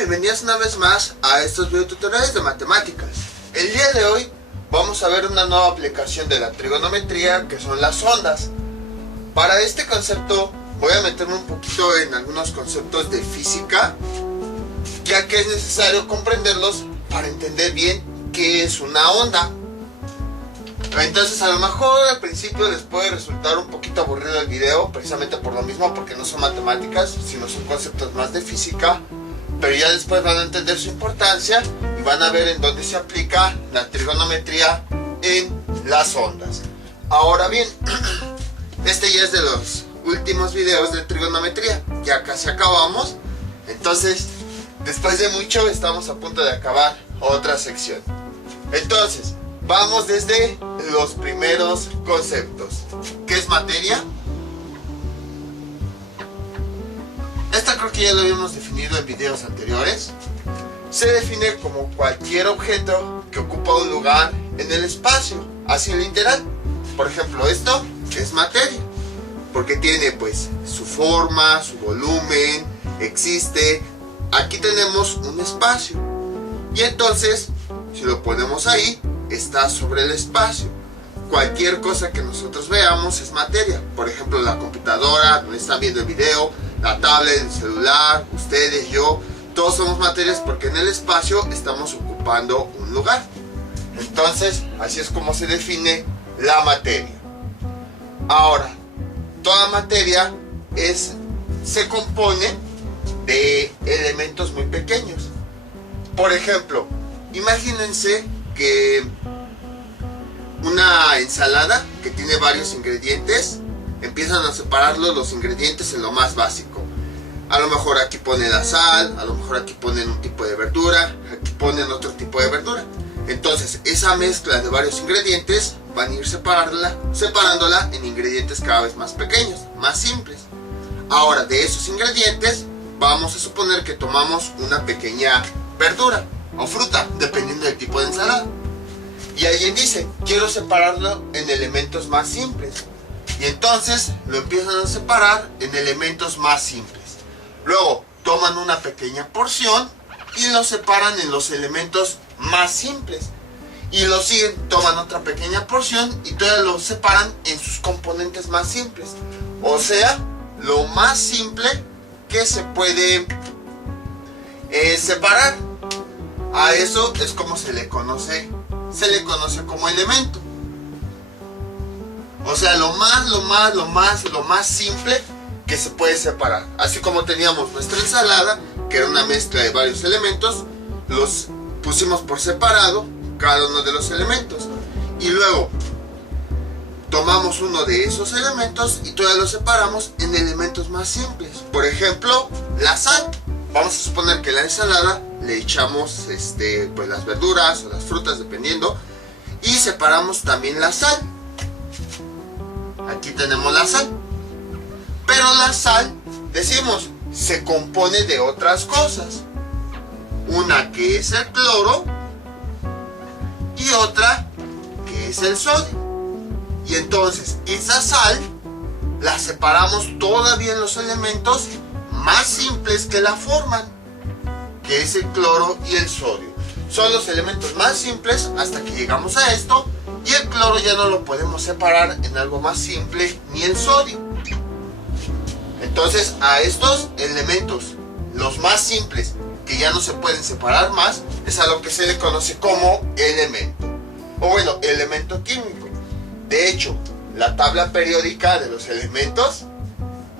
bienvenidos una vez más a estos videotutoriales de matemáticas. El día de hoy vamos a ver una nueva aplicación de la trigonometría, que son las ondas. Para este concepto voy a meterme un poquito en algunos conceptos de física, ya que es necesario comprenderlos para entender bien qué es una onda. Entonces, a lo mejor al principio les puede resultar un poquito aburrido el video, precisamente por lo mismo, porque no son matemáticas, sino son conceptos más de física, pero ya después van a entender su importancia y van a ver en dónde se aplica la trigonometría en las ondas. Ahora bien, este ya es de los últimos videos de trigonometría, ya casi acabamos. Entonces, después de mucho, estamos a punto de acabar otra sección. Entonces, vamos desde los primeros conceptos. ¿Qué es materia? Esta creo que ya lo habíamos definido en videos anteriores. Se define como cualquier objeto que ocupa un lugar en el espacio, así literal. Por ejemplo, esto es materia, porque tiene pues su forma, su volumen, existe. Aquí tenemos un espacio, y entonces si lo ponemos ahí, está sobre el espacio. Cualquier cosa que nosotros veamos es materia. Por ejemplo, la computadora, donde están viendo el video, la tablet, el celular, ustedes, yo, todos somos materias porque en el espacio estamos ocupando un lugar. Entonces, así es como se define la materia. Ahora, toda materia se compone de elementos muy pequeños. Por ejemplo, imagínense que una ensalada que tiene varios ingredientes, empiezan a separarlos los ingredientes en lo más básico. A lo mejor aquí ponen la sal, a lo mejor aquí ponen un tipo de verdura, aquí ponen otro tipo de verdura. Entonces esa mezcla de varios ingredientes van a ir separándola en ingredientes cada vez más pequeños, más simples. Ahora, de esos ingredientes vamos a suponer que tomamos una pequeña verdura o fruta, dependiendo del tipo de ensalada. Y alguien dice, quiero separarlo en elementos más simples. Y entonces lo empiezan a separar en elementos más simples. Luego toman una pequeña porción y lo separan en los elementos más simples. Y lo siguen, toman otra pequeña porción y todavía lo separan en sus componentes más simples. O sea, lo más simple que se puede separar. A eso es como se le conoce como elemento. O sea, lo más simple que se puede separar. Así como teníamos nuestra ensalada, que era una mezcla de varios elementos, los pusimos por separado cada uno de los elementos. Y luego tomamos uno de esos elementos y todavía los separamos en elementos más simples. Por ejemplo, la sal. Vamos a suponer que la ensalada le echamos pues las verduras o las frutas, dependiendo, y separamos también la sal. Aquí tenemos la sal. Pero la sal, decimos, se compone de otras cosas. Una que es el cloro y otra que es el sodio. Y entonces esa sal la separamos todavía en los elementos más simples que la forman, que es el cloro y el sodio. Son los elementos más simples hasta que llegamos a esto, y el cloro ya no lo podemos separar en algo más simple, ni el sodio. Entonces, a estos elementos, los más simples, que ya no se pueden separar más, es a lo que se le conoce como elemento, o bueno, elemento químico. De hecho, la tabla periódica de los elementos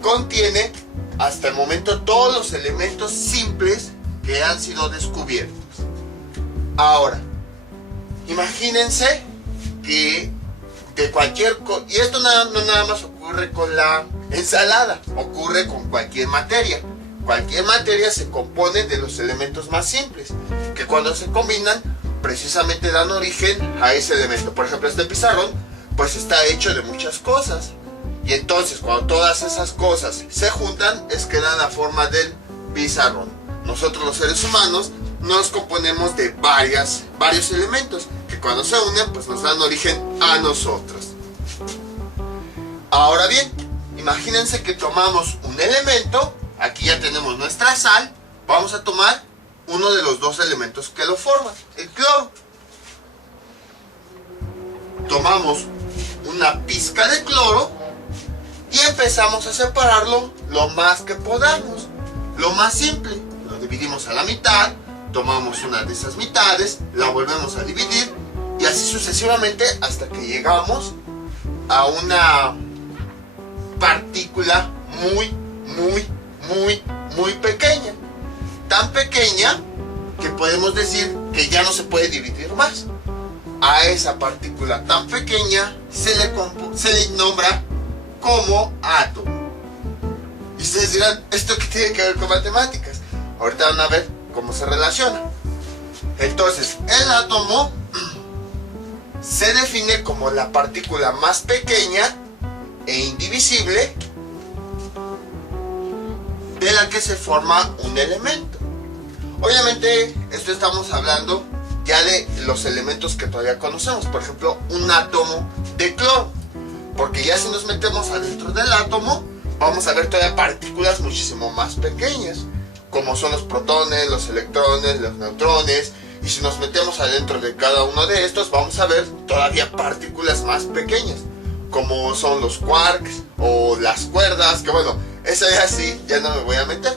contiene hasta el momento todos los elementos simples que han sido descubiertos. Ahora, imagínense que de cualquier cosa, y esto no nada más ocurre con la ensalada, ocurre con cualquier materia. Cualquier materia se compone de los elementos más simples, que cuando se combinan precisamente dan origen a ese elemento. Por ejemplo, este pizarrón pues está hecho de muchas cosas. Y entonces cuando todas esas cosas se juntan es que dan la forma del pizarrón. Nosotros los seres humanos nos componemos de varios elementos que cuando se unen pues nos dan origen a nosotros. Ahora bien, imagínense que tomamos un elemento, aquí ya tenemos nuestra sal, vamos a tomar uno de los dos elementos que lo forman, el cloro. Tomamos una pizca de cloro y empezamos a separarlo lo más que podamos, lo más simple. Lo dividimos a la mitad, tomamos una de esas mitades, la volvemos a dividir y así sucesivamente hasta que llegamos a una partícula muy pequeña. Tan pequeña que podemos decir que ya no se puede dividir más. A esa partícula tan pequeña se le nombra como átomo. Y ustedes dirán, ¿esto qué tiene que ver con matemáticas? Ahorita van a ver cómo se relaciona. Entonces, el átomo se define como la partícula más pequeña e indivisible de la que se forma un elemento. Obviamente, esto estamos hablando ya de los elementos que todavía conocemos. Por ejemplo, un átomo de cloro. Porque ya si nos metemos adentro del átomo, vamos a ver todavía partículas muchísimo más pequeñas, como son los protones, los electrones, los neutrones. Y si nos metemos adentro de cada uno de estos, vamos a ver todavía partículas más pequeñas, como son los quarks o las cuerdas, que bueno, eso ya sí, ya no me voy a meter.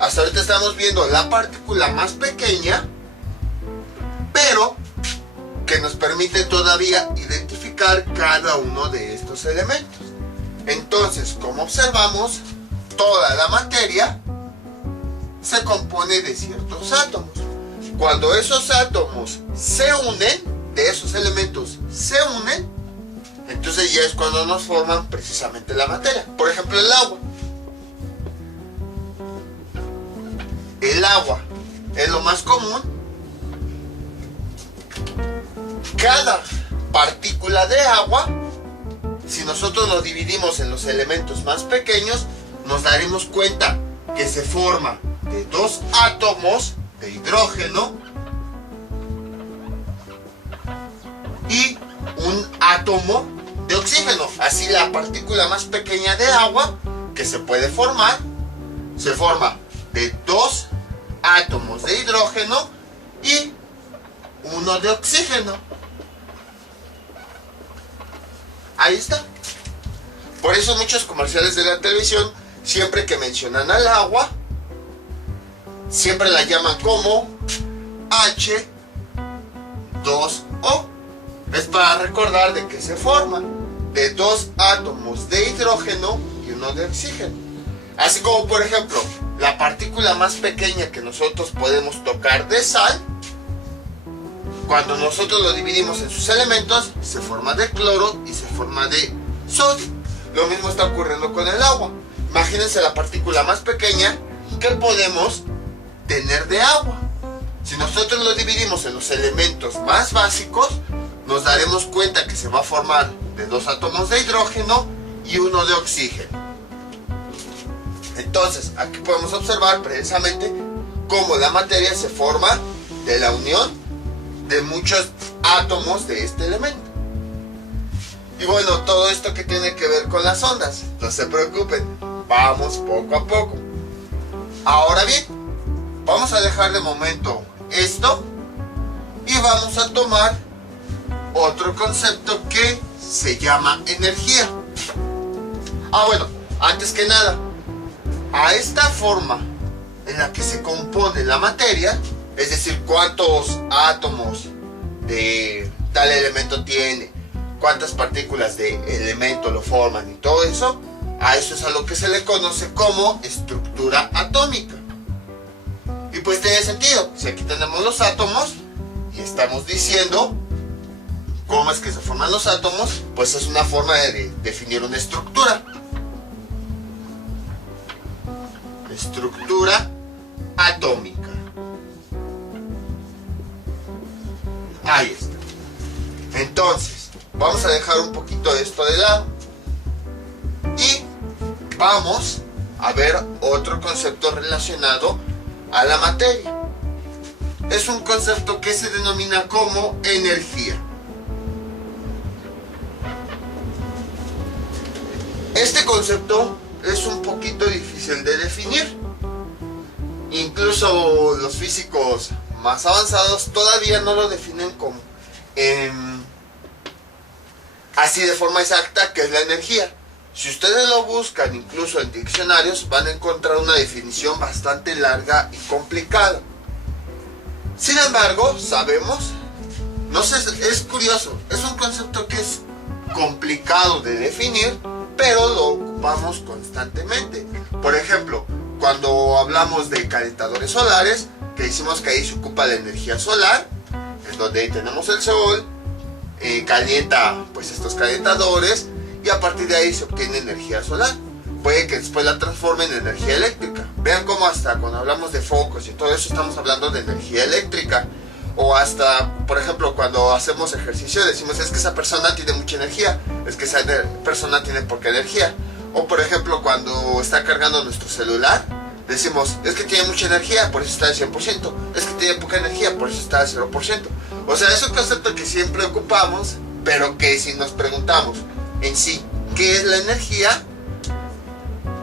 Hasta ahorita estamos viendo la partícula más pequeña, pero que nos permite todavía identificar cada uno de estos elementos. Entonces, como observamos, toda la materia se compone de ciertos átomos. Cuando esos átomos se unen, de esos elementos se unen, entonces ya es cuando nos forman precisamente la materia. Por ejemplo, el agua. El agua es lo más común. Cada partícula de agua, si nosotros lo dividimos en los elementos más pequeños, nos daremos cuenta que se forma de dos átomos de hidrógeno y un átomo de oxígeno. Así la partícula más pequeña de agua que se puede formar, se forma de dos átomos de hidrógeno y uno de oxígeno. Ahí está. Por eso muchos comerciales de la televisión, siempre que mencionan al agua, siempre la llaman como H2O. Es para recordar de que se forma de dos átomos de hidrógeno y uno de oxígeno. Así como, por ejemplo, la partícula más pequeña que nosotros podemos tocar de sal, cuando nosotros lo dividimos en sus elementos, se forma de cloro y se forma de sodio. Lo mismo está ocurriendo con el agua. Imagínense la partícula más pequeña que podemos tener de agua. Si nosotros lo dividimos en los elementos más básicos, nos daremos cuenta que se va a formar de dos átomos de hidrógeno y uno de oxígeno. Entonces, aquí podemos observar precisamente cómo la materia se forma de la unión de muchos átomos de este elemento. Y bueno, todo esto que tiene que ver con las ondas, no se preocupen, vamos poco a poco. Ahora bien, vamos a dejar de momento esto y vamos a tomar otro concepto que se llama energía. Bueno, antes que nada, a esta forma en la que se compone la materia, es decir, cuántos átomos de tal elemento tiene, cuántas partículas de elemento lo forman y todo eso, a eso es a lo que se le conoce como estructura atómica. Y pues tiene sentido, si aquí tenemos los átomos y estamos diciendo cómo es que se forman los átomos, pues es una forma de definir una estructura. Estructura atómica. Ahí está. Entonces, vamos a dejar un poquito esto de lado y vamos a ver otro concepto relacionado a la materia. Es un concepto que se denomina como energía. Este concepto es un poquito difícil de definir, Incluso los físicos más avanzados todavía no lo definen como así de forma exacta qué es la energía. Si ustedes lo buscan incluso en diccionarios van a encontrar una definición bastante larga y complicada. Sin embargo, sabemos, no sé, es curioso, es un concepto que es complicado de definir, pero lo ocupamos constantemente. Por ejemplo, cuando hablamos de calentadores solares, que decimos que ahí se ocupa la energía solar, en donde tenemos el sol, calienta pues estos calentadores y a partir de ahí se obtiene energía solar. Puede que después la transformen en energía eléctrica. Vean cómo hasta cuando hablamos de focos y todo eso estamos hablando de energía eléctrica. O hasta, por ejemplo, cuando hacemos ejercicio decimos es que esa persona tiene mucha energía, es que esa persona tiene poca energía. O por ejemplo cuando está cargando nuestro celular decimos es que tiene mucha energía, por eso está al 100%, es que tiene poca energía, por eso está al 0%. O sea, es un concepto que siempre ocupamos, pero que si nos preguntamos en sí qué es la energía,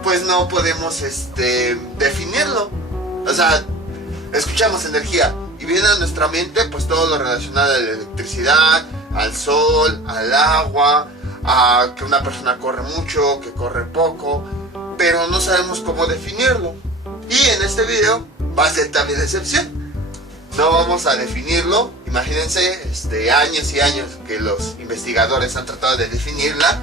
pues no podemos definirlo. O sea, escuchamos energía y viene a nuestra mente pues todo lo relacionado a la electricidad, al sol, al agua, a que una persona corre mucho, que corre poco, pero no sabemos cómo definirlo. Y en este video va a ser también excepción. No vamos a definirlo. Imagínense años y años que los investigadores han tratado de definirla,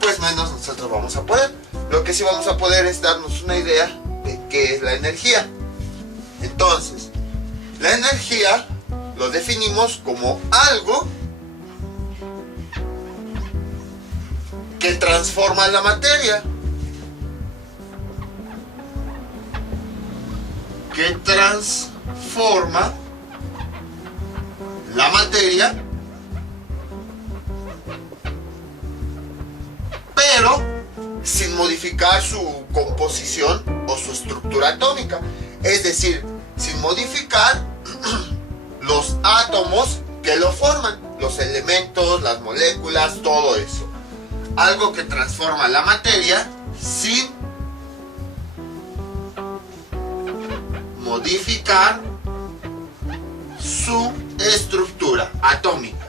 pues menos nosotros vamos a poder. Lo que sí vamos a poder es darnos una idea de qué es la energía. Entonces, la energía lo definimos como algo que transforma la materia. Que transforma la materia, pero sin modificar su composición o su estructura atómica. Es decir, sin modificar los átomos que lo forman, los elementos, las moléculas, todo eso. Algo que transforma la materia sin modificar su estructura atómica.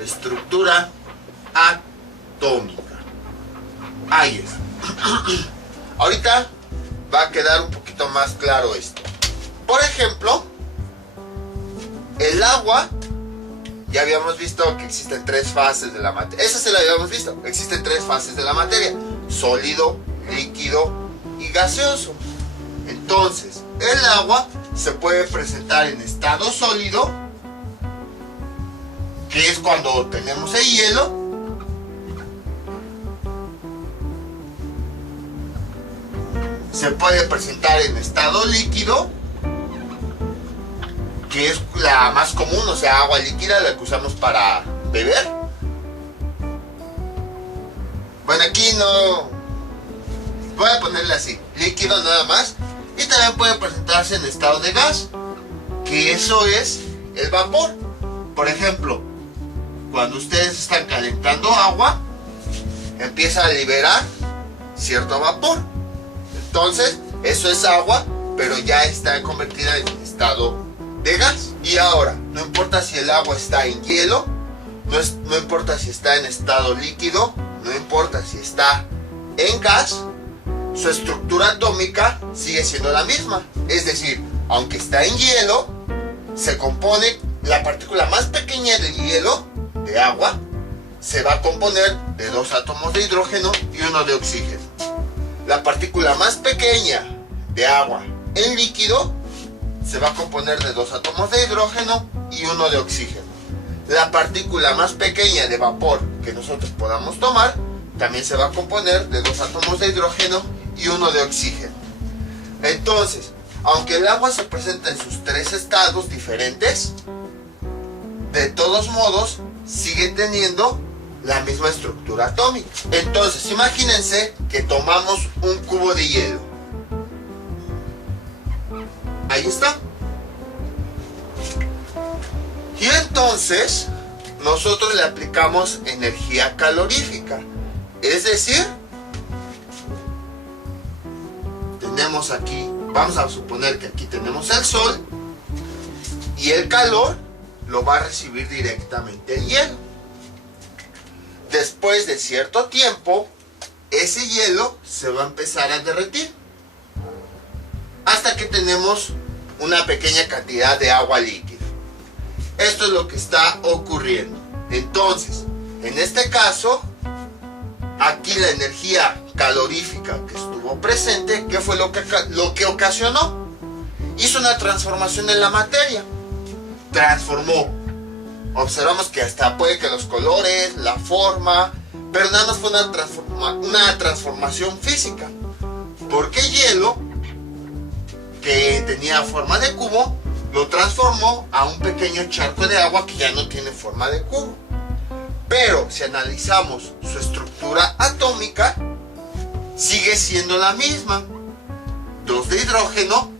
Estructura atómica. Ahí es. Ahorita va a quedar un poquito más claro esto. Por ejemplo, el agua, ya habíamos visto que existen tres fases de la materia. Esa se la habíamos visto. Existen tres fases de la materia: sólido, líquido y gaseoso. Entonces, el agua se puede presentar en estado sólido, que es cuando tenemos el hielo. Se puede presentar en estado líquido, que es la más común, o sea, agua líquida, la que usamos para beber. Bueno, aquí no... voy a ponerle así, líquido nada más. Y también puede presentarse en estado de gas, que eso es el vapor. Por ejemplo, cuando ustedes están calentando agua, empieza a liberar cierto vapor. Entonces, eso es agua, pero ya está convertida en estado de gas. Y ahora, no importa si el agua está en hielo, no importa si está en estado líquido, no importa si está en gas, su estructura atómica sigue siendo la misma. Es decir, aunque está en hielo, se compone, la partícula más pequeña del hielo, de agua, se va a componer de 2 átomos de hidrógeno y 1 de oxígeno. La partícula más pequeña de agua en líquido se va a componer de 2 átomos de hidrógeno y 1 de oxígeno. La partícula más pequeña de vapor que nosotros podamos tomar también se va a componer de 2 átomos de hidrógeno y 1 de oxígeno. Entonces, aunque el agua se presenta en sus 3 estados diferentes, de todos modos sigue teniendo la misma estructura atómica. Entonces, imagínense que tomamos un cubo de hielo. Ahí está. Y entonces, nosotros le aplicamos energía calorífica. Es decir, tenemos aquí, vamos a suponer que aquí tenemos el sol y el calor lo va a recibir directamente el hielo. Después de cierto tiempo, ese hielo se va a empezar a derretir hasta que tenemos una pequeña cantidad de agua líquida. Esto es lo que está ocurriendo. Entonces, en este caso, aquí la energía calorífica que estuvo presente, ¿qué fue lo que ocasionó? Hizo una transformación en la materia. Transformó. Observamos que hasta puede que los colores, la forma, pero nada más fue una transformación física. Porque hielo, que tenía forma de cubo, lo transformó a un pequeño charco de agua que ya no tiene forma de cubo. Pero si analizamos su estructura atómica, sigue siendo la misma. 2 de hidrógeno,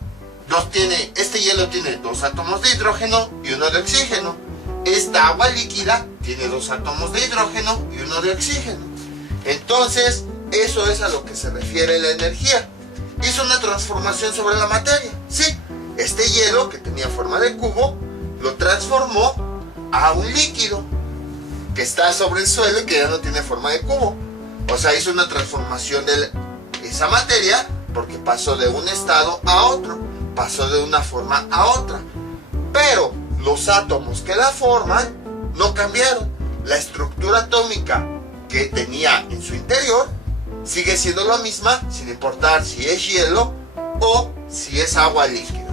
este hielo tiene 2 átomos de hidrógeno y 1 de oxígeno. Esta agua líquida tiene 2 átomos de hidrógeno y 1 de oxígeno. Entonces, eso es a lo que se refiere la energía. Hizo una transformación sobre la materia. Sí, este hielo que tenía forma de cubo, lo transformó a un líquido que está sobre el suelo y que ya no tiene forma de cubo. O sea, hizo una transformación de esa materia porque pasó de un estado a otro, pasó de una forma a otra. Pero los átomos que la forman no cambiaron. La estructura atómica que tenía en su interior sigue siendo la misma, sin importar si es hielo o si es agua líquida.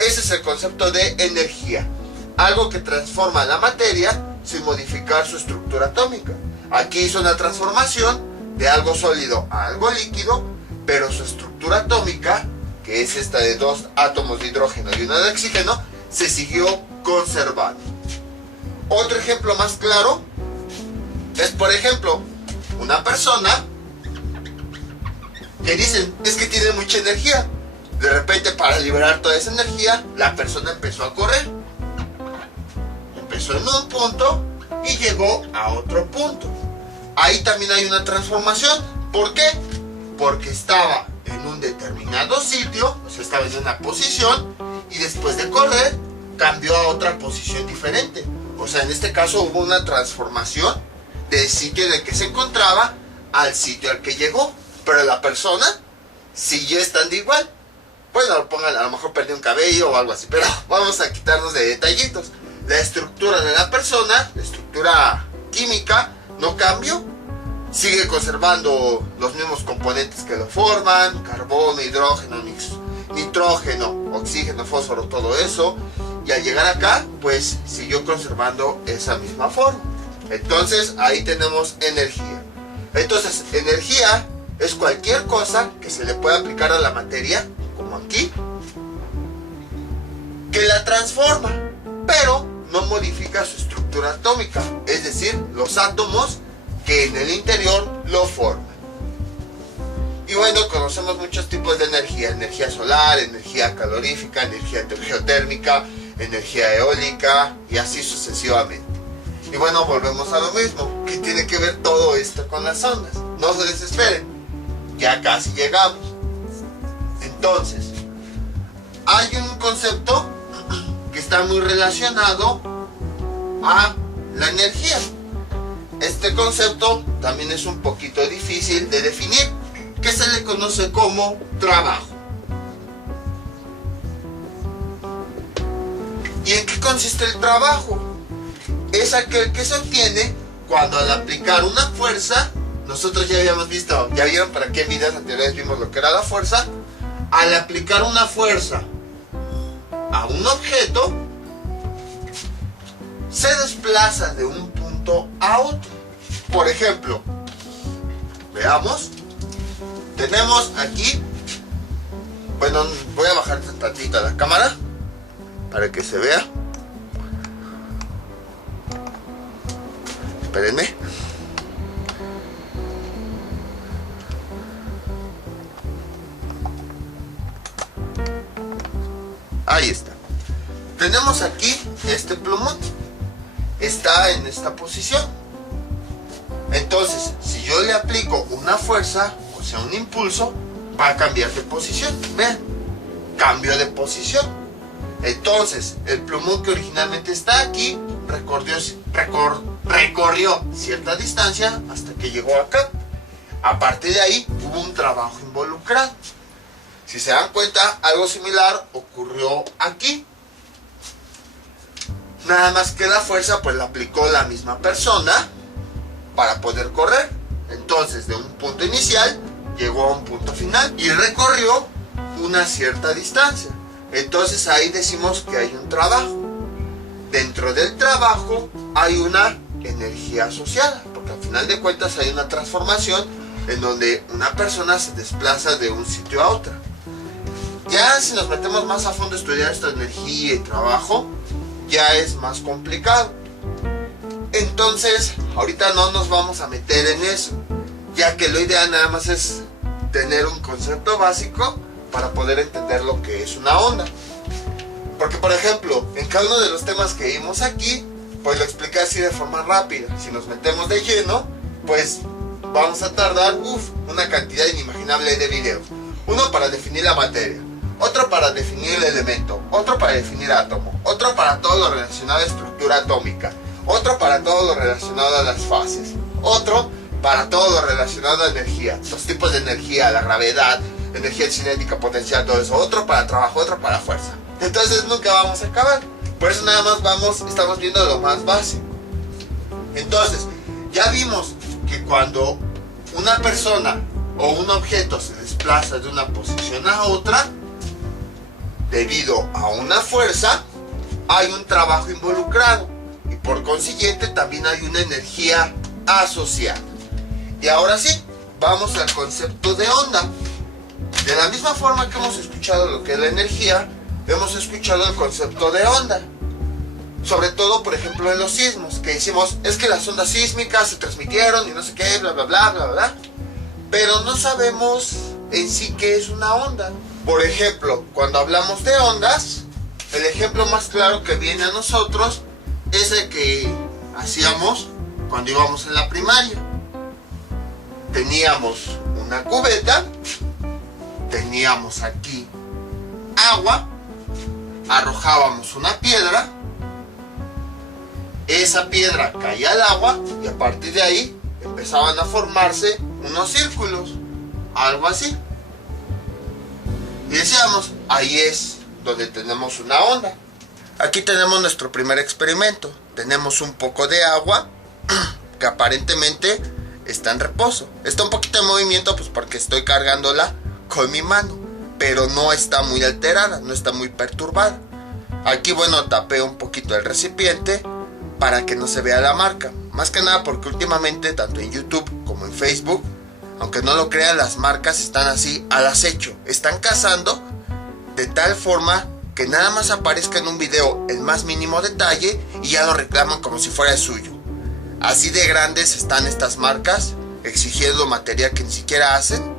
Ese es el concepto de energía. Algo que transforma la materia sin modificar su estructura atómica. Aquí hizo una transformación de algo sólido a algo líquido, pero su estructura atómica, que es esta de 2 átomos de hidrógeno y 1 de oxígeno, se siguió conservando. Otro ejemplo más claro es, por ejemplo, una persona que dicen, es que tiene mucha energía. De repente, para liberar toda esa energía, la persona empezó a correr. Empezó en un punto y llegó a otro punto. Ahí también hay una transformación. ¿Por qué? Porque estaba en un determinado sitio, o sea, estaba en una posición, y después de correr, cambió a otra posición diferente. O sea, en este caso hubo una transformación del sitio en el que se encontraba al sitio al que llegó. Pero la persona siguió estando igual. Bueno, a lo mejor perdió un cabello o algo así, pero vamos a quitarnos de detallitos. La estructura de la persona, la estructura química, no cambió. Sigue conservando los mismos componentes que lo forman: carbono, hidrógeno, nitrógeno, oxígeno, fósforo, todo eso. Y al llegar acá, pues siguió conservando esa misma forma. Entonces, ahí tenemos energía. Entonces, energía es cualquier cosa que se le pueda aplicar a la materia, como aquí, que la transforma, pero no modifica su estructura atómica, es decir, los átomos que en el interior lo forman. Y bueno, conocemos muchos tipos de energía: energía solar, energía calorífica, energía geotérmica, energía eólica y así sucesivamente. Y bueno, volvemos a lo mismo. ¿Qué tiene que ver todo esto con las ondas? No se desesperen, ya casi llegamos. Entonces, hay un concepto que está muy relacionado a la energía. Este concepto también es un poquito difícil de definir, que se le conoce como trabajo. ¿Y en qué consiste el trabajo? Es aquel que se obtiene cuando, al aplicar una fuerza, nosotros ya habíamos visto, ya vieron para qué videos anteriores vimos lo que era la fuerza. Al aplicar una fuerza a un objeto, se desplaza de un punto a otro. Por ejemplo, veamos, tenemos aquí, bueno, voy a bajar tantito la cámara para que se vea. Espérenme. Ahí está. Tenemos aquí este plumón. Está en esta posición. Entonces, si yo le aplico una fuerza, o sea, un impulso, va a cambiar de posición. Vean, cambio de posición. Entonces, el plumón que originalmente está aquí recorrió cierta distancia hasta que llegó acá. A partir de ahí hubo un trabajo involucrado. Si se dan cuenta, algo similar ocurrió aquí. Nada más que la fuerza pues la aplicó la misma persona para poder correr. Entonces, de un punto inicial llegó a un punto final y recorrió una cierta distancia. Entonces ahí decimos que hay un trabajo. Dentro del trabajo hay una energía asociada, porque al final de cuentas hay una transformación en donde una persona se desplaza de un sitio a otro. Ya si nos metemos más a fondo a estudiar esta energía y trabajo, ya es más complicado. Entonces, ahorita no nos vamos a meter en eso, ya que lo ideal nada más es tener un concepto básico para poder entender lo que es una onda. Porque, por ejemplo, en cada uno de los temas que vimos aquí, pues lo expliqué así de forma rápida. Si nos metemos de lleno, pues vamos a tardar una cantidad inimaginable de videos. Uno para definir la materia, otro para definir el elemento, otro para definir átomo, otro para todo lo relacionado a estructura atómica, otro para todo lo relacionado a las fases, otro para todo lo relacionado a energía, los tipos de energía, la gravedad, energía cinética, potencial, todo eso, otro para trabajo, otro para fuerza. Entonces nunca vamos a acabar. Por eso nada más estamos viendo lo más básico. Entonces, ya vimos que cuando una persona o un objeto se desplaza de una posición a otra, debido a una fuerza, hay un trabajo involucrado y por consiguiente también hay una energía asociada. Y ahora sí, vamos al concepto de onda. De la misma forma que hemos escuchado lo que es la energía, hemos escuchado el concepto de onda. Sobre todo, por ejemplo, en los sismos, que decimos, es que las ondas sísmicas se transmitieron y no sé qué, bla, bla, bla, bla, bla. Pero no sabemos en sí qué es una onda. Por ejemplo, cuando hablamos de ondas, el ejemplo más claro que viene a nosotros es el que hacíamos cuando íbamos en la primaria. Teníamos una cubeta, teníamos aquí agua, arrojábamos una piedra, esa piedra caía al agua y a partir de ahí empezaban a formarse unos círculos, algo así. Y decíamos, ahí es donde tenemos una onda. Aquí tenemos nuestro primer experimento. Tenemos un poco de agua que aparentemente está en reposo. Está un poquito en movimiento pues porque estoy cargándola con mi mano, pero no está muy alterada, no está muy perturbada. Aquí, bueno, tapé un poquito el recipiente para que no se vea la marca. Más que nada porque últimamente, tanto en YouTube como en Facebook, aunque no lo crean, las marcas están así al acecho. Están cazando de tal forma que nada más aparezca en un video el más mínimo detalle y ya lo reclaman como si fuera el suyo. Así de grandes están estas marcas exigiendo material que ni siquiera hacen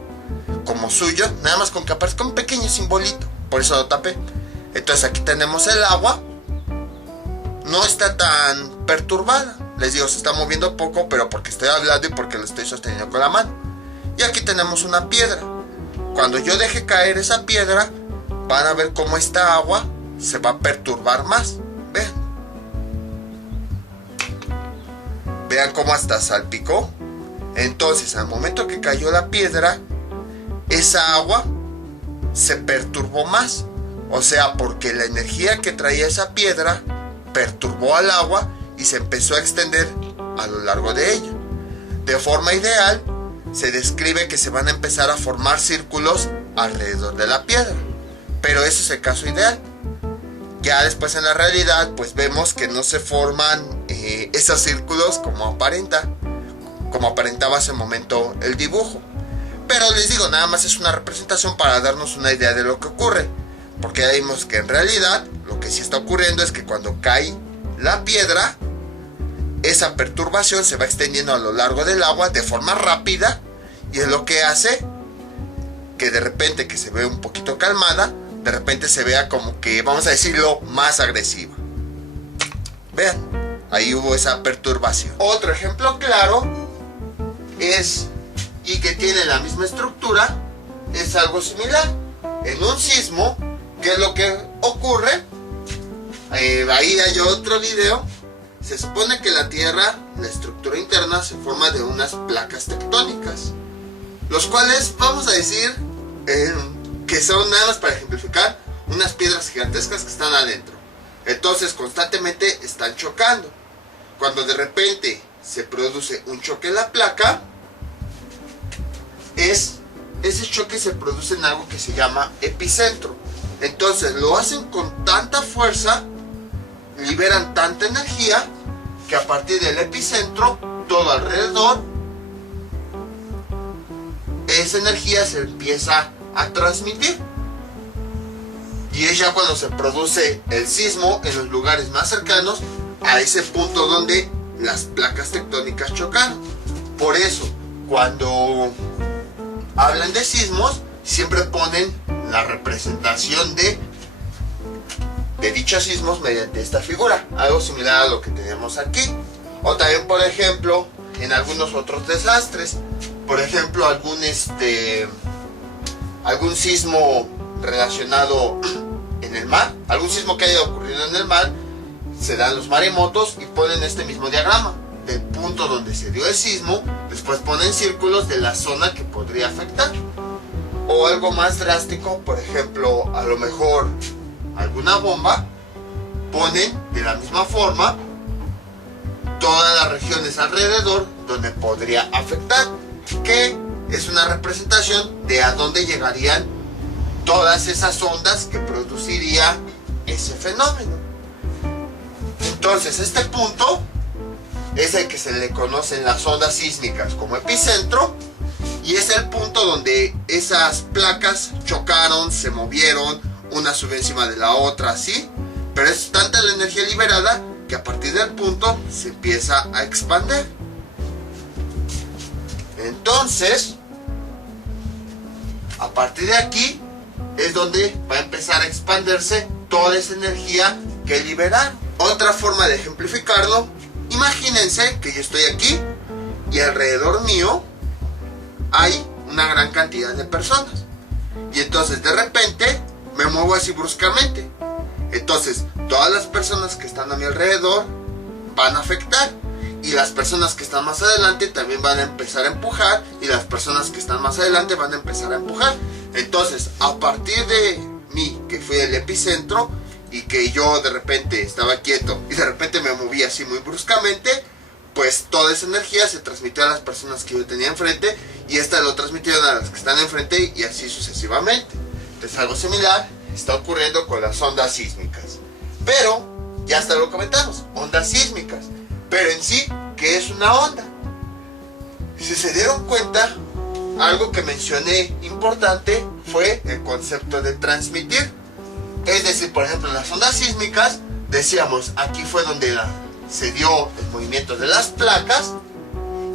como suyo, nada más con que aparezca un pequeño simbolito. Por eso lo tapé. Entonces aquí tenemos el agua. No está tan perturbada. Les digo, se está moviendo poco, pero porque estoy hablando y porque lo estoy sosteniendo con la mano. Y aquí tenemos una piedra. Cuando yo deje caer esa piedra, van a ver cómo esta agua se va a perturbar más. Vean. Vean cómo hasta salpicó. Entonces, al momento que cayó la piedra, esa agua se perturbó más. O sea, porque la energía que traía esa piedra perturbó al agua y se empezó a extender a lo largo de ella. De forma ideal, se describe que se van a empezar a formar círculos alrededor de la piedra. Pero ese es el caso ideal. Ya después en la realidad, pues vemos que no se forman esos círculos como aparentaba hace un momento el dibujo. Pero les digo, nada más es una representación para darnos una idea de lo que ocurre. Porque ya vimos que en realidad lo que sí está ocurriendo es que cuando cae la piedra, esa perturbación se va extendiendo a lo largo del agua de forma rápida y es lo que hace que de repente que se ve un poquito calmada, de repente se vea como que, vamos a decirlo, más agresiva. Vean, ahí hubo esa perturbación. Otro ejemplo claro es, y que tiene la misma estructura, es algo similar. En un sismo, ¿qué es lo que ocurre? Ahí hay otro video. Se supone que la Tierra, la estructura interna, se forma de unas placas tectónicas, los cuales vamos a decir que son, nada más para ejemplificar, unas piedras gigantescas que están adentro. Entonces constantemente están chocando. Cuando de repente se produce un choque en la placa, ese choque se produce en algo que se llama epicentro. Entonces lo hacen con tanta fuerza, liberan tanta energía, que a partir del epicentro, todo alrededor, esa energía se empieza a transmitir. Y es ya cuando se produce el sismo en los lugares más cercanos a ese punto donde las placas tectónicas chocaron. Por eso, cuando hablan de sismos, siempre ponen la representación de dichos sismos mediante esta figura, algo similar a lo que tenemos aquí. O también, por ejemplo, en algunos otros desastres, por ejemplo, algún sismo relacionado en el mar, algún sismo que haya ocurrido en el mar, se dan los maremotos y ponen este mismo diagrama del punto donde se dio el sismo, después ponen círculos de la zona que podría afectar. O algo más drástico, por ejemplo, a lo mejor alguna bomba, ponen de la misma forma todas las regiones alrededor donde podría afectar, que es una representación de a dónde llegarían todas esas ondas que produciría ese fenómeno. Entonces este punto es el que se le conoce en las ondas sísmicas como epicentro, y es el punto donde esas placas chocaron, se movieron, una sube encima de la otra, así, pero es tanta la energía liberada que a partir del punto se empieza a expandir. Entonces, a partir de aquí es donde va a empezar a expandirse toda esa energía que liberaron. Otra forma de ejemplificarlo, imagínense que yo estoy aquí y alrededor mío hay una gran cantidad de personas, y entonces de repente me muevo así bruscamente. Entonces todas las personas que están a mi alrededor van a afectar, y las personas que están más adelante también van a empezar a empujar, y las personas que están más adelante van a empezar a empujar. Entonces, a partir de mí, que fui el epicentro, y que yo de repente estaba quieto y de repente me moví así muy bruscamente, pues toda esa energía se transmitió a las personas que yo tenía enfrente, y estas lo transmitieron a las que están enfrente, y así sucesivamente. Entonces algo similar está ocurriendo con las ondas sísmicas. Pero, ya hasta lo comentamos, ondas sísmicas. Pero en sí, ¿qué es una onda? Si se dieron cuenta, algo que mencioné importante fue el concepto de transmitir. Es decir, por ejemplo, las ondas sísmicas, decíamos, aquí fue donde se dio el movimiento de las placas,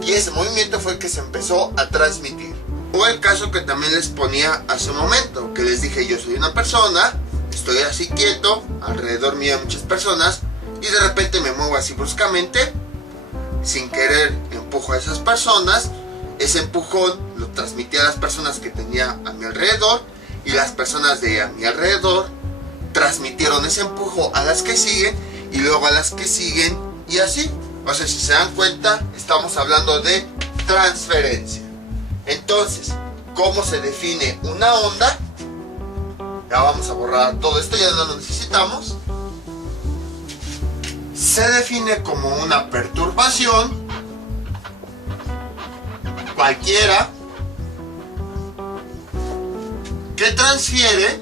y ese movimiento fue el que se empezó a transmitir. O el caso que también les ponía hace un momento, que les dije, yo soy una persona, estoy así quieto, alrededor mío hay muchas personas, y de repente me muevo así bruscamente, sin querer empujo a esas personas, ese empujón lo transmití a las personas que tenía a mi alrededor, y las personas de a mi alrededor transmitieron ese empujo a las que siguen, y luego a las que siguen, y así. O sea, si se dan cuenta, estamos hablando de transferencia. Entonces, ¿cómo se define una onda? Ya vamos a borrar todo esto, ya no lo necesitamos. Se define como una perturbación cualquiera que transfiere,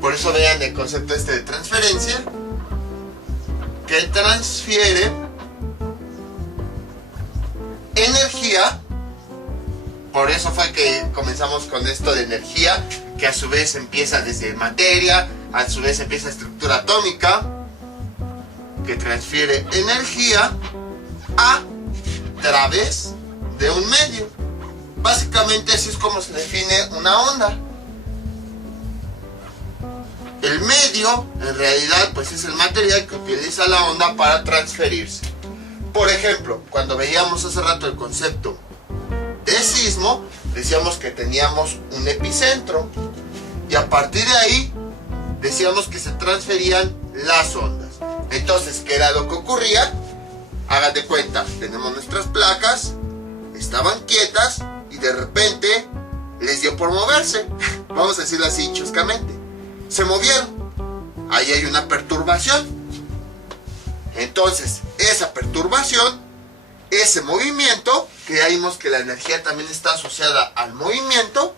por eso vean el concepto de transferencia, que transfiere energía. Por eso fue que comenzamos con esto de energía, que a su vez empieza desde materia, a su vez empieza estructura atómica, que transfiere energía a través de un medio. Básicamente así es como se define una onda. El medio, en realidad, pues es el material que utiliza la onda para transferirse. Por ejemplo, cuando veíamos hace rato el concepto de sismo, decíamos que teníamos un epicentro y a partir de ahí decíamos que se transferían las ondas. Entonces, ¿qué era lo que ocurría? Hagan de cuenta, tenemos nuestras placas, estaban quietas y de repente les dio por moverse. Vamos a decirlo así chuscamente. Se movieron. Ahí hay una perturbación. Entonces, esa perturbación, ese movimiento, que ya vimos que la energía también está asociada al movimiento,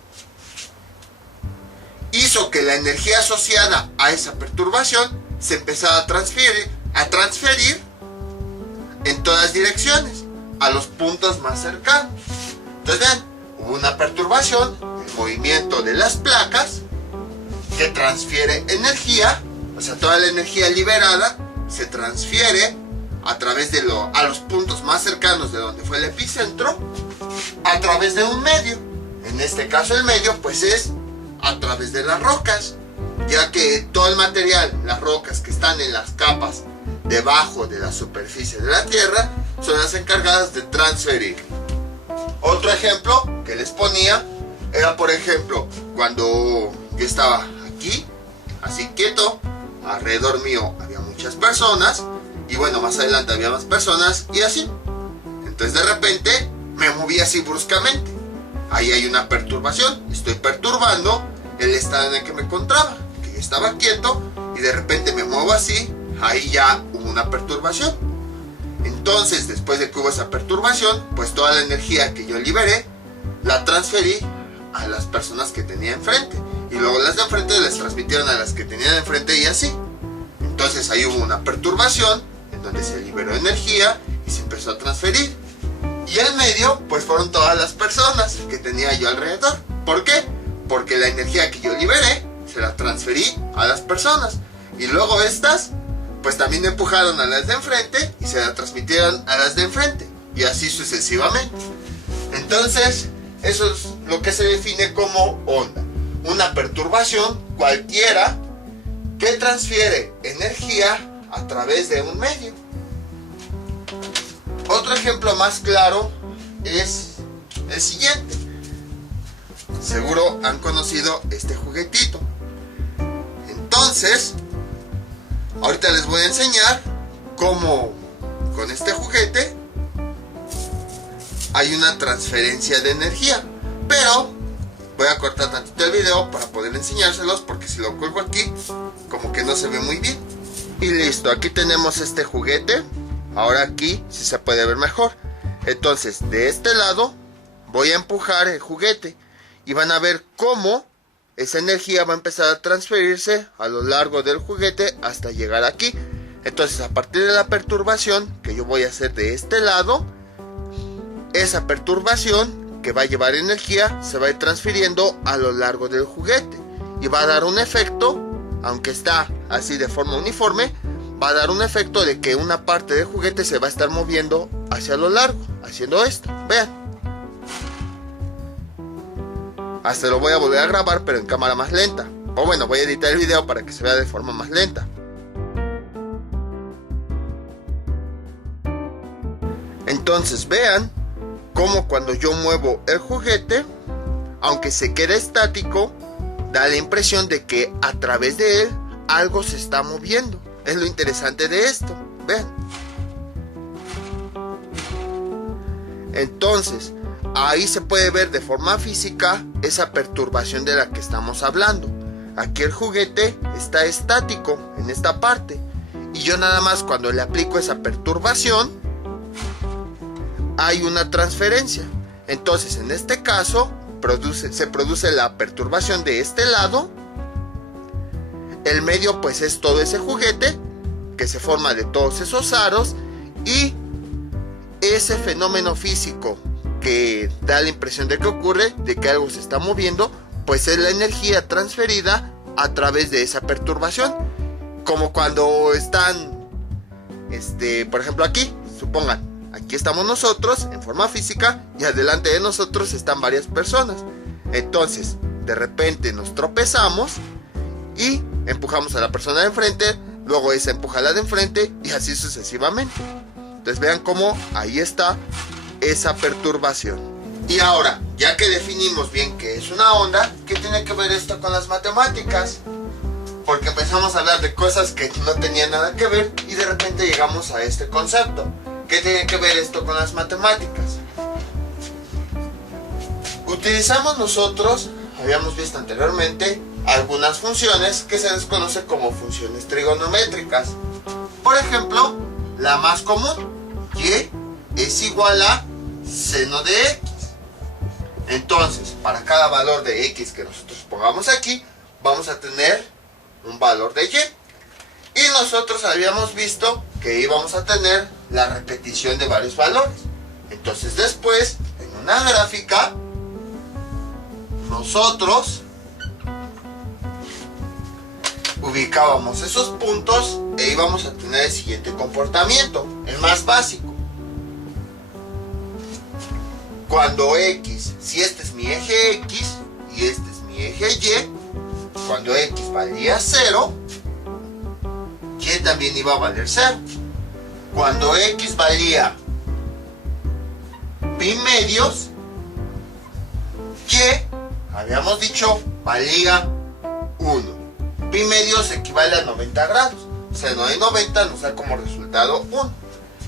hizo que la energía asociada a esa perturbación se empezara a transferir en todas direcciones, a los puntos más cercanos. Entonces vean, hubo una perturbación, el movimiento de las placas, que transfiere energía, o sea, toda la energía liberada se transfiere a través de a los puntos más cercanos de donde fue el epicentro, a través de un medio. En este caso el medio pues es a través de las rocas, ya que todo el material, las rocas que están en las capas debajo de la superficie de la Tierra, son las encargadas de transferir. Otro ejemplo que les ponía era, por ejemplo, cuando yo estaba aquí, así quieto, alrededor mío había muchas personas, y bueno, más adelante había más personas, y así. Entonces de repente me moví así bruscamente. Ahí hay una perturbación, estoy perturbando el estado en el que me encontraba, que yo estaba quieto, y de repente me muevo así, ahí ya hubo una perturbación. Entonces, después de que hubo esa perturbación, pues toda la energía que yo liberé, la transferí a las personas que tenía enfrente. Y luego las de enfrente les transmitieron a las que tenían enfrente y así. Entonces ahí hubo una perturbación, en donde se liberó energía y se empezó a transferir. Y en medio, pues fueron todas las personas que tenía yo alrededor. ¿Por qué? Porque la energía que yo liberé, se la transferí a las personas. Y luego estas, pues también empujaron a las de enfrente y se la transmitieron a las de enfrente. Y así sucesivamente. Entonces, eso es lo que se define como onda. Una perturbación cualquiera que transfiere energía a través de un medio. Otro ejemplo más claro es el siguiente. Seguro han conocido este juguetito. Entonces, ahorita les voy a enseñar cómo con este juguete hay una transferencia de energía. Pero voy a cortar tantito el video para poder enseñárselos, porque si lo cuelgo aquí, como que no se ve muy bien. Y listo, aquí tenemos este juguete. Ahora aquí sí se puede ver mejor. Entonces, de este lado voy a empujar el juguete y van a ver cómo esa energía va a empezar a transferirse a lo largo del juguete hasta llegar aquí. Entonces, a partir de la perturbación que yo voy a hacer de este lado, esa perturbación que va a llevar energía se va a ir transfiriendo a lo largo del juguete y va a dar un efecto, aunque está así de forma uniforme, va a dar un efecto de que una parte del juguete se va a estar moviendo hacia lo largo, haciendo esto. Vean. Hasta lo voy a volver a grabar, pero en cámara más lenta. O bueno, voy a editar el video para que se vea de forma más lenta. Entonces vean cómo cuando yo muevo el juguete, aunque se quede estático, da la impresión de que a través de él algo se está moviendo. Es lo interesante de esto. Vean. Entonces, ahí se puede ver de forma física esa perturbación de la que estamos hablando. Aquí el juguete está estático en esta parte. Y yo nada más cuando le aplico esa perturbación, hay una transferencia. Entonces, en este caso, se produce la perturbación de este lado. El medio pues es todo ese juguete que se forma de todos esos aros, y ese fenómeno físico que da la impresión de que ocurre, de que algo se está moviendo, pues es la energía transferida a través de esa perturbación. Como cuando están, por ejemplo aquí, supongan, aquí estamos nosotros en forma física y adelante de nosotros están varias personas. Entonces, de repente nos tropezamos y empujamos a la persona de enfrente, luego esa empuja a la de enfrente y así sucesivamente. Entonces vean cómo ahí está esa perturbación. Y ahora, ya que definimos bien qué es una onda, ¿qué tiene que ver esto con las matemáticas? Porque empezamos a hablar de cosas que no tenían nada que ver y de repente llegamos a este concepto. ¿Qué tiene que ver esto con las matemáticas? Utilizamos nosotros, habíamos visto anteriormente, algunas funciones que se les conoce como funciones trigonométricas. Por ejemplo, la más común, y es igual a seno de x. Entonces, para cada valor de x que nosotros pongamos aquí, vamos a tener un valor de y. Y nosotros habíamos visto que íbamos a tener la repetición de varios valores. Entonces después, en una gráfica, nosotros ubicábamos esos puntos e íbamos a tener el siguiente comportamiento, el más básico. Cuando x, si este es mi eje x y este es mi eje y, cuando x valía 0, y también iba a valer 0. Cuando x valía pi medios, y, habíamos dicho, valía 1. Pi medios equivale a 90 grados. Seno de 90 nos da como resultado 1.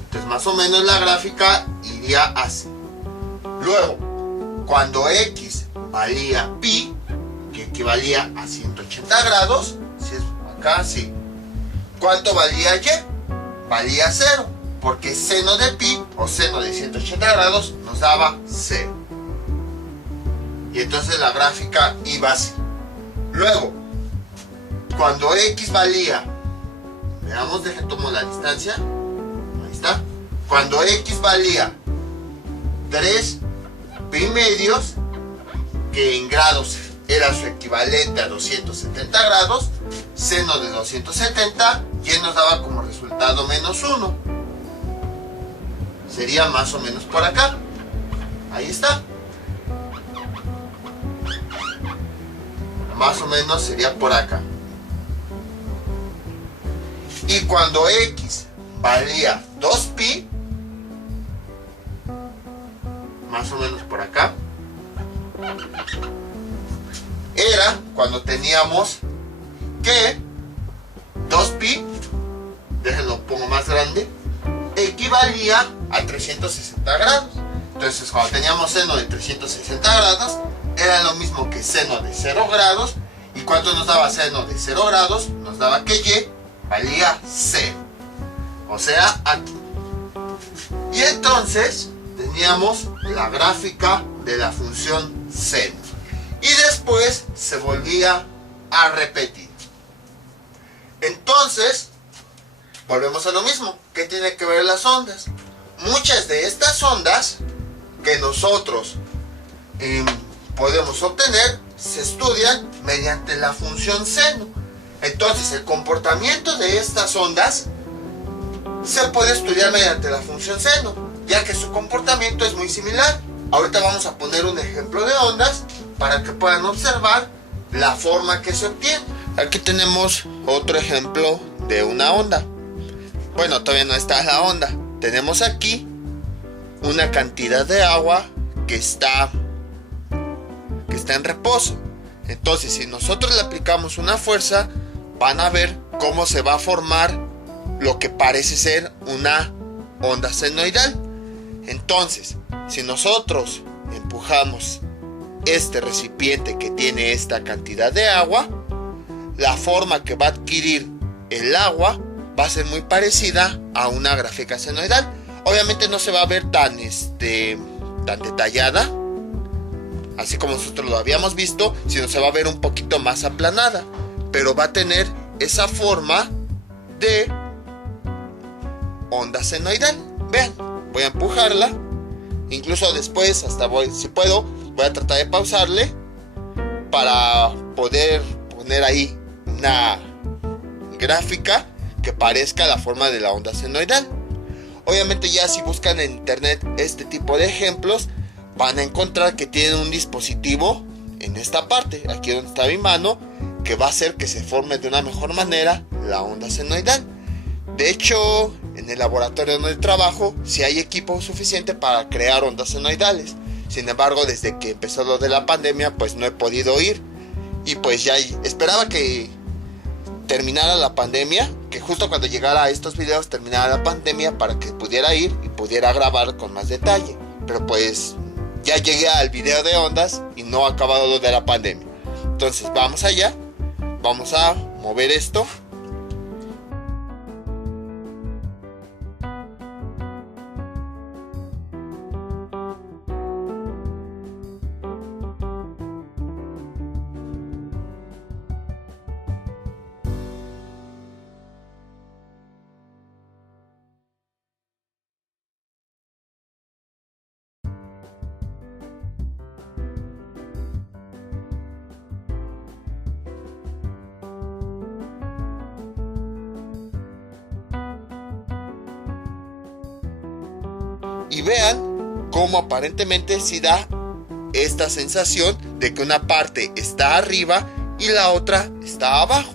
Entonces más o menos la gráfica iría así. Luego, cuando x valía pi, que equivalía a 180 grados, si es acá así, ¿cuánto valía y? Valía 0, porque seno de pi o seno de 180 grados nos daba 0. Y entonces la gráfica iba así. Luego, cuando x valía, veamos, déjenme tomo la distancia, ahí está, cuando x valía 3 pi medios, que en grados era su equivalente a 270 grados, seno de 270 y nos daba como resultado menos 1. Sería más o menos por acá. Ahí está. Más o menos sería por acá. Y cuando x valía 2pi, más o menos por acá, era cuando teníamos que 2pi, déjenlo pongo más grande, equivalía a 360 grados. Entonces cuando teníamos seno de 360 grados, era lo mismo que seno de 0 grados. ¿Y cuánto nos daba seno de 0 grados? Nos daba que y valía 0. O sea, aquí. Y entonces teníamos la gráfica de la función seno. Y después se volvía a repetir. Entonces, volvemos a lo mismo. ¿Qué tiene que ver las ondas? Muchas de estas ondas que nosotros podemos obtener se estudian mediante la función seno. Entonces, el comportamiento de estas ondas se puede estudiar mediante la función seno, ya que su comportamiento es muy similar. Ahorita vamos a poner un ejemplo de ondas para que puedan observar la forma que se obtiene. Aquí tenemos otro ejemplo de una onda. Bueno, todavía no está la onda. Tenemos aquí una cantidad de agua que está en reposo. Entonces, si nosotros le aplicamos una fuerza, van a ver cómo se va a formar lo que parece ser una onda senoidal. Entonces, si nosotros empujamos este recipiente que tiene esta cantidad de agua, la forma que va a adquirir el agua va a ser muy parecida a una gráfica senoidal. Obviamente no se va a ver tan detallada, así como nosotros lo habíamos visto, sino se va a ver un poquito más aplanada, pero va a tener esa forma de onda senoidal. Vean, voy a empujarla, incluso después, si puedo, voy a tratar de pausarle para poder poner ahí una gráfica que parezca la forma de la onda senoidal. Obviamente ya si buscan en internet este tipo de ejemplos, van a encontrar que tienen un dispositivo en esta parte, aquí donde está mi mano, que va a hacer que se forme de una mejor manera la onda senoidal. De hecho, en el laboratorio donde trabajo, sí hay equipo suficiente para crear ondas senoidales. Sin embargo, desde que empezó lo de la pandemia, pues no he podido ir. Y pues ya esperaba que terminara la pandemia, que justo cuando llegara a estos videos terminara la pandemia para que pudiera ir y pudiera grabar con más detalle. Pero pues ya llegué al video de ondas y no ha acabado lo de la pandemia. Entonces vamos allá, vamos a mover esto. Y vean cómo aparentemente sí da esta sensación de que una parte está arriba y la otra está abajo.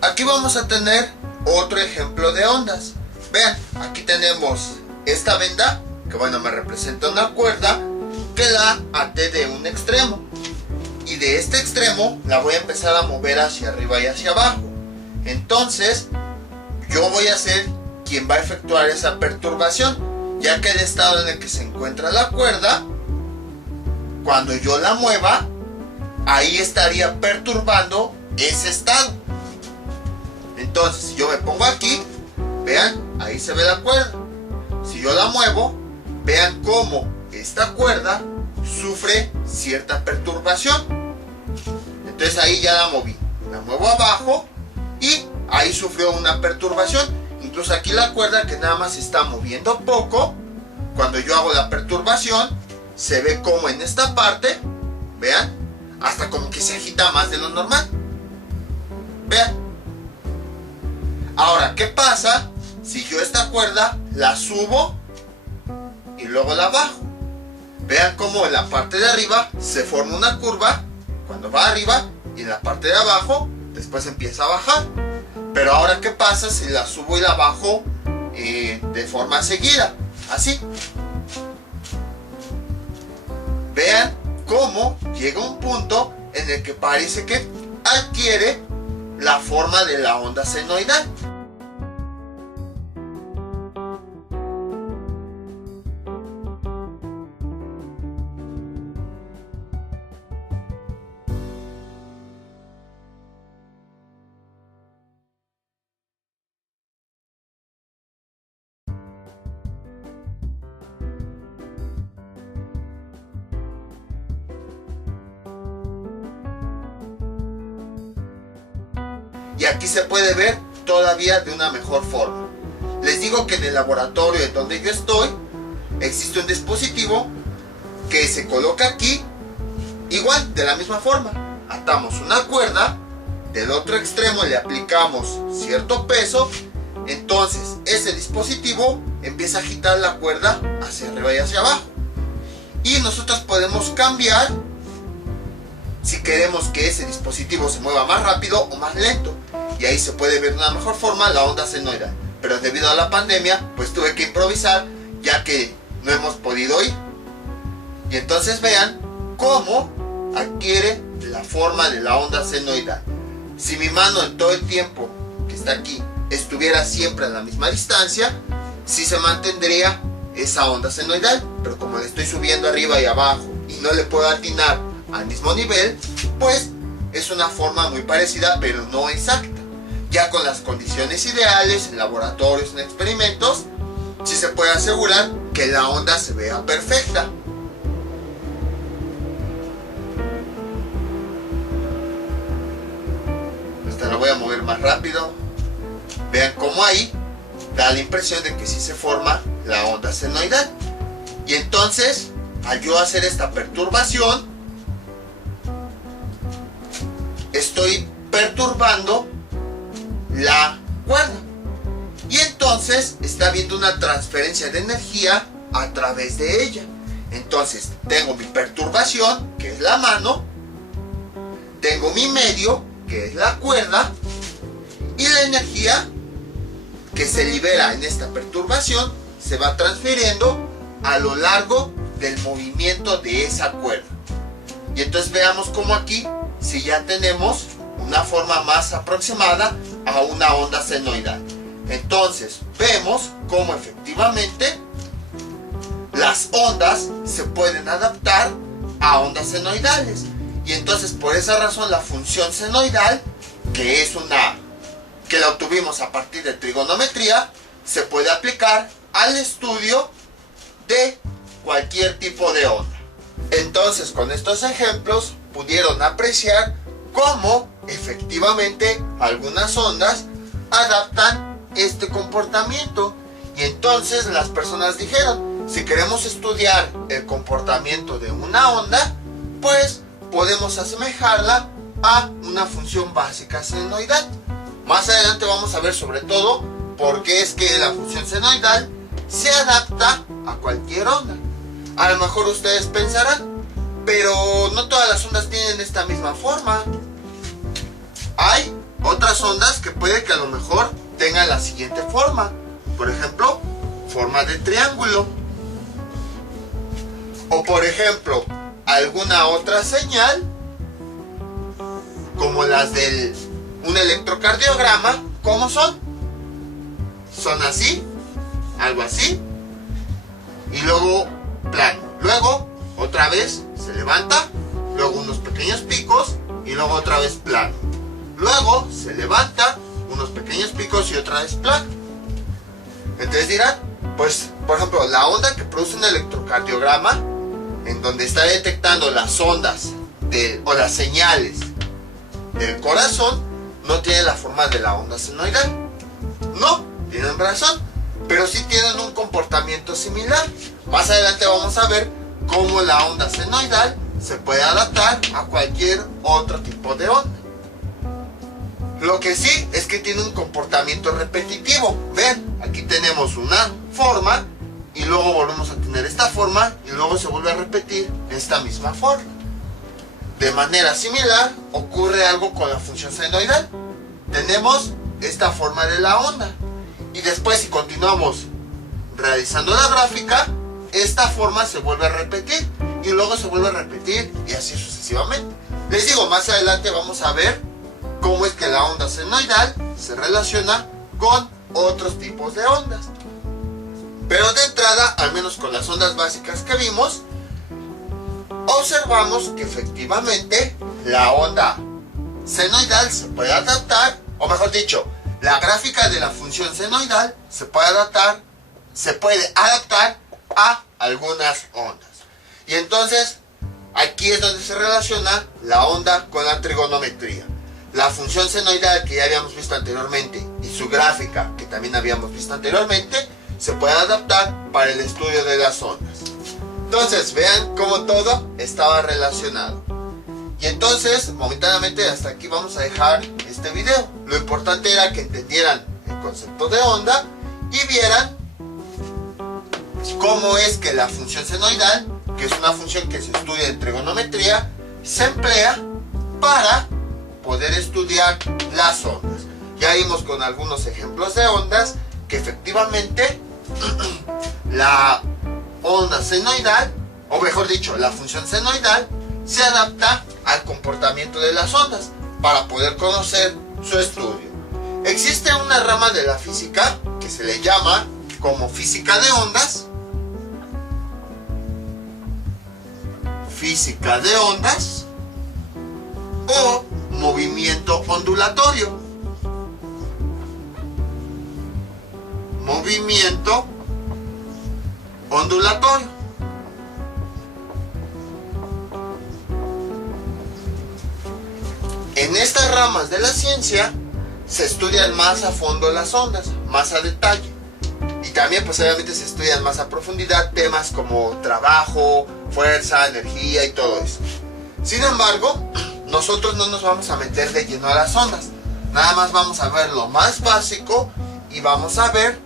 Aquí vamos a tener otro ejemplo de ondas. Vean, aquí tenemos esta venda, que bueno, me representa una cuerda, que la até de un extremo. Y de este extremo la voy a empezar a mover hacia arriba y hacia abajo. Entonces, yo voy a ser quien va a efectuar esa perturbación, ya que el estado en el que se encuentra la cuerda, cuando yo la mueva, ahí estaría perturbando ese estado. Entonces, si yo me pongo aquí, vean, ahí se ve la cuerda. Si yo la muevo, vean cómo esta cuerda sufre cierta perturbación. Entonces ahí ya la moví. La muevo abajo y ahí sufrió una perturbación. Incluso aquí la cuerda, que nada más se está moviendo poco, cuando yo hago la perturbación, se ve como en esta parte, vean, hasta como que se agita más de lo normal. Vean. Ahora, ¿qué pasa si yo esta cuerda la subo y luego la bajo? Vean cómo en la parte de arriba se forma una curva cuando va arriba y en la parte de abajo después empieza a bajar. Pero ahora, ¿qué pasa si la subo y la bajo de forma seguida? Así. Vean cómo llega un punto en el que parece que adquiere la forma de la onda senoidal. Y aquí se puede ver todavía de una mejor forma. Les digo que en el laboratorio en donde yo estoy existe un dispositivo que se coloca aquí, igual, de la misma forma. Atamos una cuerda, del otro extremo le aplicamos cierto peso, entonces ese dispositivo empieza a agitar la cuerda hacia arriba y hacia abajo. Y nosotros podemos cambiar si queremos que ese dispositivo se mueva más rápido o más lento. Y ahí se puede ver de una mejor forma la onda senoidal. Pero debido a la pandemia, pues tuve que improvisar, ya que no hemos podido ir. Y entonces vean cómo adquiere la forma de la onda senoidal. Si mi mano en todo el tiempo que está aquí estuviera siempre a la misma distancia, sí se mantendría esa onda senoidal. Pero como le estoy subiendo arriba y abajo y no le puedo atinar al mismo nivel, pues es una forma muy parecida pero no exacta. Ya con las condiciones ideales, en laboratorios, en experimentos, sí se puede asegurar que la onda se vea perfecta. Esta la voy a mover más rápido. Vean cómo ahí da la impresión de que sí se forma la onda senoidal. Y entonces, al yo hacer esta perturbación, estoy perturbando la cuerda. Y entonces entonces está habiendo una transferencia de energía a través de ella. Entonces tengo mi perturbación, que es la mano, tengo mi medio, que es la cuerda, y la energía que se libera en esta perturbación se va transfiriendo a lo largo del movimiento de esa cuerda. Y entonces veamos cómo aquí, si ya tenemos una forma más aproximada a una onda senoidal. Entonces vemos cómo efectivamente las ondas se pueden adaptar a ondas senoidales. Y entonces por esa razón la función senoidal, que la obtuvimos a partir de trigonometría, se puede aplicar al estudio de cualquier tipo de onda. Entonces con estos ejemplos pudieron apreciar cómo efectivamente algunas ondas adaptan este comportamiento. Y entonces las personas dijeron, si queremos estudiar el comportamiento de una onda, pues podemos asemejarla a una función básica senoidal. Más adelante vamos a ver sobre todo por qué es que la función senoidal se adapta a cualquier onda. A lo mejor ustedes pensarán, pero no todas las ondas tienen esta misma forma. Hay otras ondas que puede que a lo mejor tengan la siguiente forma. Por ejemplo, forma de triángulo. O por ejemplo, alguna otra señal, como las de un electrocardiograma. ¿Cómo son? Son así, algo así, y luego plano. Luego, otra vez se levanta, luego unos pequeños picos, y luego otra vez plano. Luego se levanta, unos pequeños picos y otra vez plano. Entonces dirán, pues, por ejemplo, la onda que produce un electrocardiograma, en donde está detectando las ondas o las señales del corazón, no tiene la forma de la onda senoidal. No, tienen razón, pero sí tienen un comportamiento similar. Más adelante vamos a ver cómo la onda senoidal se puede adaptar a cualquier otro tipo de onda. Lo que sí es que tiene un comportamiento repetitivo. Ven, aquí tenemos una forma y luego volvemos a tener esta forma y luego se vuelve a repetir esta misma forma. De manera similar ocurre algo con la función senoidal. Tenemos esta forma de la onda y después, si continuamos realizando la gráfica, esta forma se vuelve a repetir y luego se vuelve a repetir y así sucesivamente. Les digo, más adelante vamos a ver cómo es que la onda senoidal se relaciona con otros tipos de ondas. Pero de entrada, al menos con las ondas básicas que vimos, observamos que efectivamente la onda senoidal se puede adaptar, o mejor dicho, la gráfica de la función senoidal se puede adaptar a algunas ondas. Y entonces, aquí es donde se relaciona la onda con la trigonometría. La función senoidal que ya habíamos visto anteriormente y su gráfica que también habíamos visto anteriormente se puede adaptar para el estudio de las ondas. Entonces vean cómo todo estaba relacionado. Y entonces momentáneamente hasta aquí vamos a dejar este video. Lo importante era que entendieran el concepto de onda y vieran cómo es que la función senoidal, que es una función que se estudia en trigonometría, se emplea para poder estudiar las ondas. Ya vimos con algunos ejemplos de ondas que efectivamente la onda senoidal, o mejor dicho, la función senoidal, se adapta al comportamiento de las ondas para poder conocer su estudio. Existe una rama de la física que se le llama como física de ondas, o movimiento ondulatorio. Movimiento ondulatorio. En estas ramas de la ciencia se estudian más a fondo las ondas, más a detalle. Y también pues obviamente se estudian más a profundidad temas como trabajo, fuerza, energía y todo eso. Sin embargo, nosotros no nos vamos a meter de lleno a las ondas. Nada más vamos a ver lo más básico y vamos a ver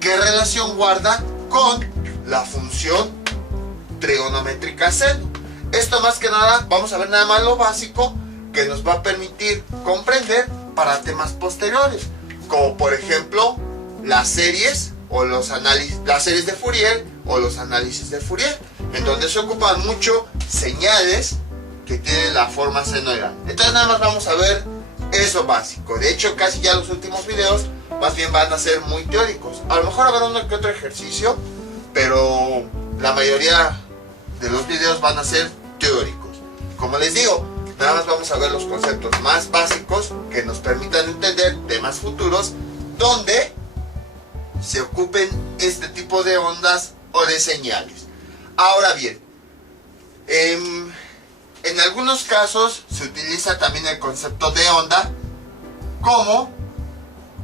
¿qué relación guarda con la función trigonométrica seno? Esto más que nada, vamos a ver nada más lo básico que nos va a permitir comprender para temas posteriores, como por ejemplo las series o los análisis, las series de Fourier o los análisis de Fourier, en donde se ocupan mucho señales que tienen la forma senoidal. Entonces nada más vamos a ver eso básico. De hecho, casi ya los últimos videos más bien van a ser muy teóricos. A lo mejor habrá uno que otro ejercicio, pero la mayoría de los videos van a ser teóricos. Como les digo, nada más vamos a ver los conceptos más básicos que nos permitan entender temas futuros donde se ocupen este tipo de ondas o de señales. Ahora bien, en algunos casos se utiliza también el concepto de onda como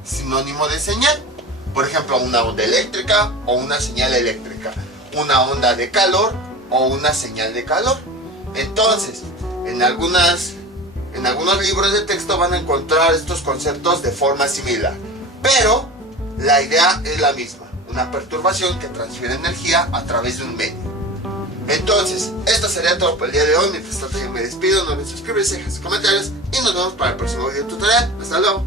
sinónimo de señal. Por ejemplo, una onda eléctrica o una señal eléctrica, una onda de calor o una señal de calor. Entonces, en algunos libros de texto van a encontrar estos conceptos de forma similar, pero la idea es la misma: una perturbación que transfiere energía a través de un medio. Entonces, esto sería todo por el día de hoy. Mientras tanto, yo me despido. No olviden suscribirse, dejar sus comentarios y nos vemos para el próximo video tutorial. Hasta luego.